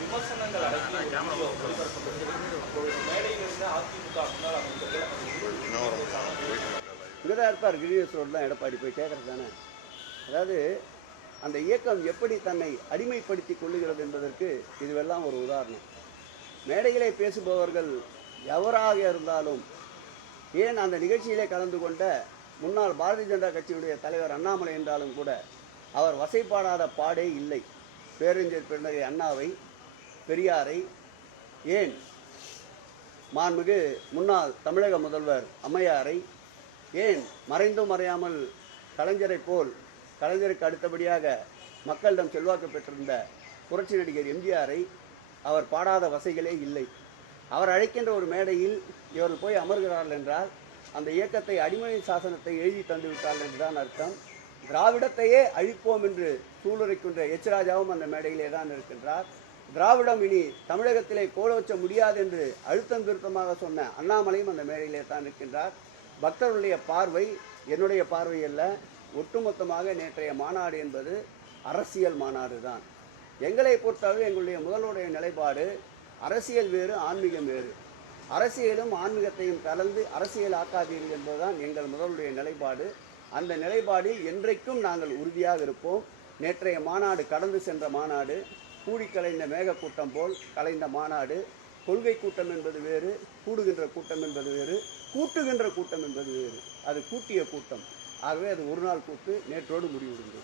விமர்சனங்கள் அடங்கிய ஒளிபரப்பப்பட்டது. அப்பொழுது மேடையில் இருந்த அதிமுக முன்னாள் அமைச்சர்கள் இங்கதான் இருப்பார் கிரிஜஸ் ரோட் தான் எடப்பாடி போய் கேட்கறது தானே. அதாவது அந்த இயக்கம் எப்படி தன்னை அடிமைப்படுத்தி கொள்ளுகிறது என்பதற்கு இதுவெல்லாம் ஒரு உதாரணம். மேடையிலே பேசுபவர்கள் எவராக இருந்தாலும், ஏன் அந்த நிகழ்ச்சியிலே கலந்து கொண்ட முன்னாள் பாரதிய ஜனதா கட்சியுடைய தலைவர் அண்ணாமலை என்றாலும் கூட அவர் வசைப்பாடாத பாடே இல்லை. பேரறிஞர் பெருந்தகை அண்ணாவை, பெரியாரை, ஏன் மாண்புமிகு முன்னாள் தமிழக முதல்வர் அம்மையாரை, ஏன் மறைந்தும் மறையாமல் கலைஞரை போல் கலைஞருக்கு அடுத்தபடியாக மக்களிடம் செல்வாக்கு பெற்றிருந்த புரட்சி நடிகர் எம்ஜிஆரை அவர் பாடாத வசைகளே இல்லை. அவர் அழைக்கின்ற ஒரு மேடையில் இவர்கள் போய் அமர்கிறார்கள் என்றால் அந்த இயக்கத்தை அடிமை சாசனத்தை எழுதி தந்து விட்டார்கள் என்றுதான் அர்த்தம். திராவிடத்தையே அழிப்போம் என்று சூளுரைக்கின்ற எச் ராஜாவும் அந்த மேடையிலே தான் இருக்கின்றார். திராவிடம் இனி தமிழகத்திலே கோலோச்ச முடியாது என்று அழுத்தம் திருத்தமாக சொன்ன அண்ணாமலையும் அந்த மேடையிலே தான் இருக்கின்றார். பக்தர்களுடைய பார்வை என்னுடைய பார்வை அல்ல, ஒட்டுமொத்தமாக நேற்றைய மாநாடு என்பது அரசியல் மாநாடு தான். எங்களை பொறுத்தவரை எங்களுடைய முதல்வருடைய நிலைப்பாடு அரசியல் வேறு, ஆன்மீகம் வேறு. அரசியலும் ஆன்மீகத்தையும் கலந்து அரசியல் ஆக்காதீர்கள் என்பதுதான் எங்கள் முதல்வருடைய நிலைப்பாடு. அந்த நிலைப்பாடில் என்றைக்கும் நாங்கள் உறுதியாக இருப்போம். நேற்றைய மாநாடு கடந்து சென்ற மாநாடு, கூடி கலைந்த மேக கூட்டம் போல் கலைந்த மாநாடு. கொள்கை கூட்டம் என்பது வேறு, கூடுகின்ற கூட்டம் என்பது வேறு, கூட்டுகின்ற கூட்டம் என்பது வேறு. அது கூட்டிய கூட்டம். ஆகவே அது ஒரு நாள் கூட்டு நேற்றோடு முடிவுறுந்தது.